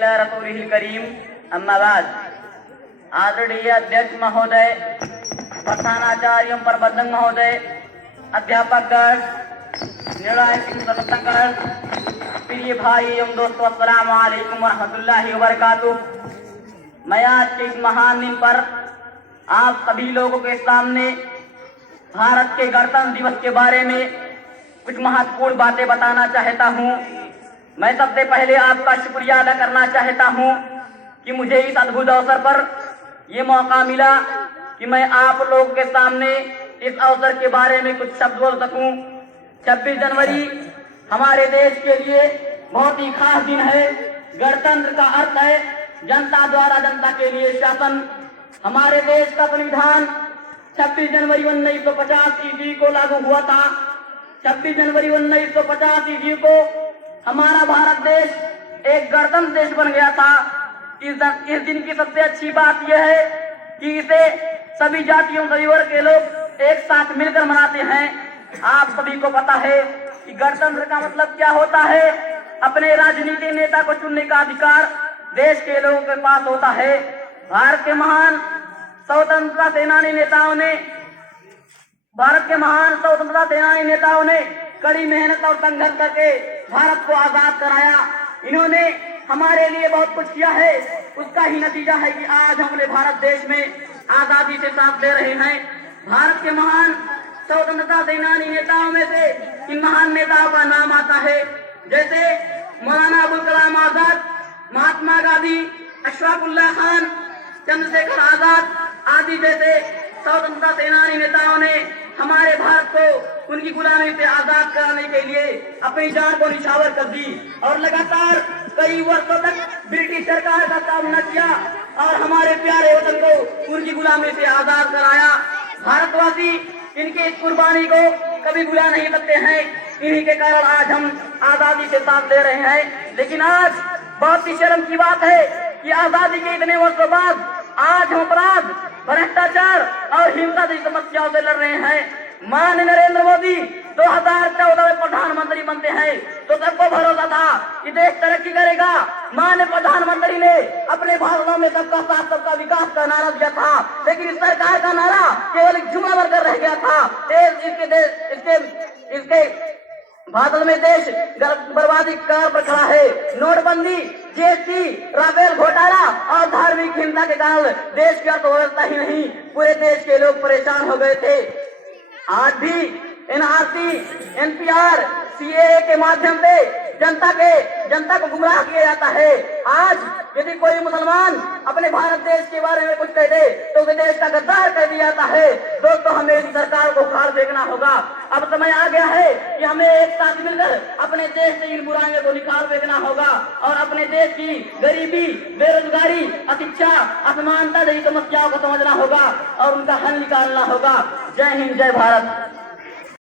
इला रसूलिहिल करीम अम्मा बाद। आदरणीय अध्यक्ष महोदय, प्रधानाचार्य प्रबंधक महोदय, अध्यापकगण, निर्णायक सदस्यगण, प्रिय भाई एवं दोस्तों, अस्सलाम वालेकुम वरहमतुल्लाहि वबरकातुह। मैं आज के इस महान दिन पर आप सभी लोगों के सामने भारत के गणतंत्र दिवस के बारे में कुछ महत्वपूर्ण बातें बताना चाहता हूँ। मैं सबसे पहले आपका शुक्रिया अदा करना चाहता हूँ कि मुझे इस अद्भुत अवसर पर ये मौका मिला कि मैं आप लोगों के सामने इस अवसर के बारे में कुछ शब्द बोल सकूं। 26 जनवरी हमारे देश के लिए बहुत ही खास दिन है। गणतंत्र का अर्थ है जनता द्वारा जनता के लिए शासन। हमारे देश का संविधान 26 जनवरी 1950 ईस्वी को लागू हुआ था। 26 जनवरी 1950 ईस्वी को हमारा भारत देश एक गणतंत्र देश बन गया था। इस दिन की सबसे अच्छी बात यह है कि इसे सभी जातियों सभी वर्ग के लोग एक साथ मिलकर मनाते हैं। आप सभी को पता है कि गणतंत्र का मतलब क्या होता है। अपने राजनीतिक नेता को चुनने का अधिकार देश के लोगों के पास होता है। भारत के महान स्वतंत्रता सेनानी नेताओं ने कड़ी मेहनत और संघर्ष करके भारत को आजाद कराया। इन्होंने हमारे लिए बहुत कुछ किया है। उसका ही नतीजा है कि आज हम अपने भारत देश में आजादी से सांस ले रहे हैं। भारत के महान स्वतंत्रता सेनानी नेताओं में से इन महान नेताओं का नाम आता है, जैसे मौलाना अबुल कलाम आजाद, महात्मा गांधी, अशफाक उल्लाह खान, चंद्रशेखर आजाद आदि जैसे स्वतंत्रता सेनानी नेताओं ने हमारे भारत को उनकी गुलामी से आजाद कराने के लिए अपनी जान को निछावर कर दी और लगातार कई वर्षों तक ब्रिटिश सरकार का सामना किया और हमारे प्यारे वतन को उनकी गुलामी से आजाद कराया। भारतवासी इनकी इस कुर्बानी को कभी भुला नहीं सकते हैं। इन्हीं के कारण आज हम आजादी से सांस ले रहे हैं। लेकिन आज बहुत ही शर्म की बात है कि आजादी के इतने वर्षों बाद आज हम अपराध, भ्रष्टाचार और हिंसा जैसी समस्याओं से लड़ रहे हैं। माननीय नरेंद्र मोदी 2014 में प्रधानमंत्री बनते हैं तो सबको भरोसा था कि देश तरक्की करेगा। माननीय प्रधानमंत्री ने अपने भाषणों में सबका साथ सबका विकास का नारा दिया था, लेकिन इस सरकार का नारा केवल एक जुमला बनकर रह गया था। इसके भाषण में देश बर्बादी कगार पर खड़ा है। नोटबंदी, जीएसटी, राफेल घोटाला और धार्मिक हिंसा के कारण देश की अर्थव्यवस्था ही नहीं, पूरे देश के लोग परेशान हो गए थे। आज भी एनआरसी, एनपीआर, सीएए के माध्यम से जनता को गुमराह किया जाता है। आज यदि कोई मुसलमान अपने भारत देश के बारे में कुछ कह दे तो उसे देश का गद्दार कह दिया जाता है। दोस्तों, हमें इस सरकार को उखाड़ फेंकना होगा। अब समय आ गया है कि हमें एक साथ मिलकर अपने देश से इन बुराइयों को निकाल फेंकना होगा और अपने देश की गरीबी, बेरोजगारी, अशिक्षा, असमानता जैसी समस्याओं को समझना होगा और उनका हल निकालना होगा। जय हिंद, जय भारत।